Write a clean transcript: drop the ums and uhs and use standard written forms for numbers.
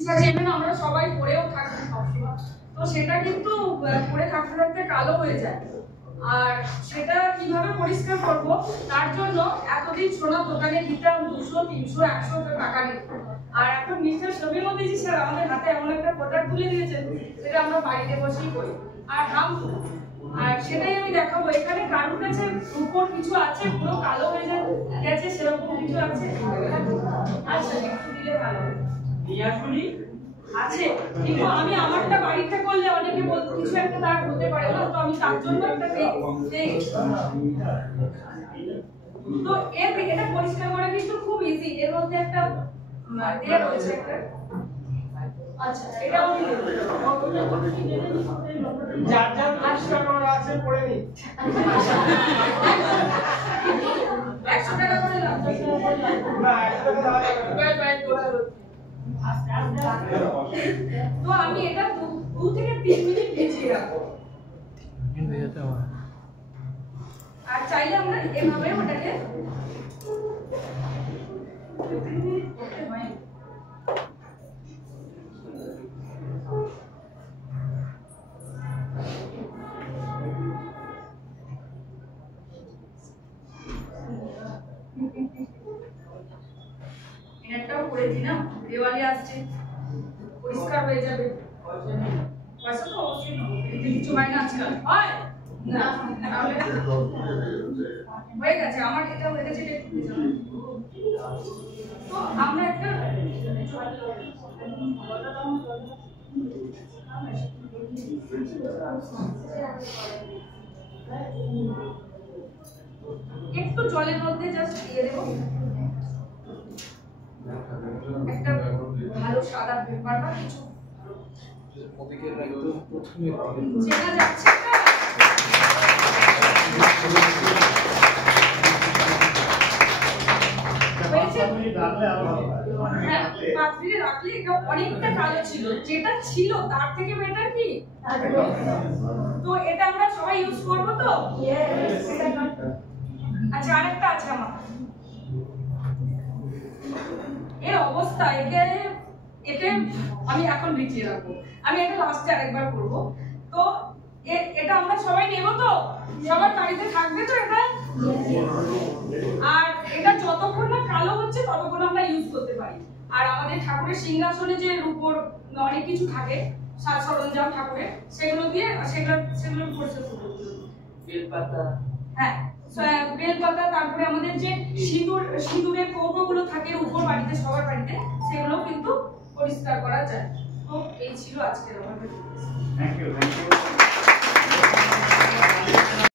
আমরা সবাই পরেও থাকি সবসময়, তো সেটা কিন্তু পরে থাকতে থাকতে কালো হয়ে যায়। আর সেটা কিভাবে পরিষ্কার করব, তার জন্য এতদিন সোনার দোকানে দিতাম 200, 300, 100 টাকা নিত। আর এখন মিস্টার শফি মোদিজি স্যার আমাদের হাতে এমন একটা প্রোডাক্ট তুলে দিয়েছেন, যেটা আমরা বাড়িতে বসেই করি আর আর সেটাই আমি দেখাবো। এখানে কারোর কাছে উপর কিছু আছে পুরো কালো হয়ে গেছে, সেরকম কিছু আছে? আচ্ছা, একটু দিলে ভালো আছে। কিন্তু আমি আমারটা বাড়িতে করলে অনেকে বলতে কিছু একটা তার হতে পারে না, তো আমি তার জন্য একটা তো এটা পরিষ্কার করা কিন্তু খুব ইজি। এর মধ্যে একটা দেয়া রয়েছে একটা। আচ্ছা, এটা আমি যার যার পরিষ্কার করা আছে পড়ে নি। 100 টাকা করে লাভ না, 100 টাকা তো আমি এটা 2 থেকে 3 মিনিট ভিজিয়ে রাখবো। আর চাইলে আমরা এভাবে ওটাকে করতে হয়। এটাও করে দিই না, দেওয়ালি আসছে, পরিষ্কার হয়ে যাবে। পয়সা তো অবশ্যই নেবো, কিছু হয় না আজকাল, হয় না তাহলে হয়ে গেছে। আমার এটা হয়ে গেছে, তো আমরা একটা একটু জলের মধ্যে জাস্ট দিয়ে দেবো একটা ভালো সাদা পেপার বা কিছু চেনা যাচ্ছে না। পাত্রে রাখলে এটা অনেকটা কালো ছিল, যেটা ছিল তার থেকে বেটার কি। তো এটা আমরা সবাই ইউজ করবো তো। আচ্ছা, আরেকটা আছে আমার এই অবস্থা, এতে আমি এখন ভিজিয়ে রাখবো। আমি এটা লাস্টে আরেকবার করবো। তো এটা আমরা সবাই নেব তো, সবার বাড়িতে থাকবে তো এটা। আর এটা যতক্ষণ না কালো হচ্ছে ততক্ষণ আমরা ইউজ করতে পারি। আর আমাদের ঠাকুরের সিংহাসনে যে রূপোর অনেক কিছু থাকে, সাজ সরঞ্জাম ঠাকুরের, সেগুলো দিয়ে সেগুলো পরিষ্কার করতে হবে। বেলপাতা, হ্যাঁ বেলপাতা, তারপরে আমাদের যে সিঁদুরের কৌটোগুলো থাকে উপর বাড়িতে, সবার বাড়িতে, সেগুলো কিন্তু পরিষ্কার করা যায়। তো এই ছিল আজকের আমার। Thank you.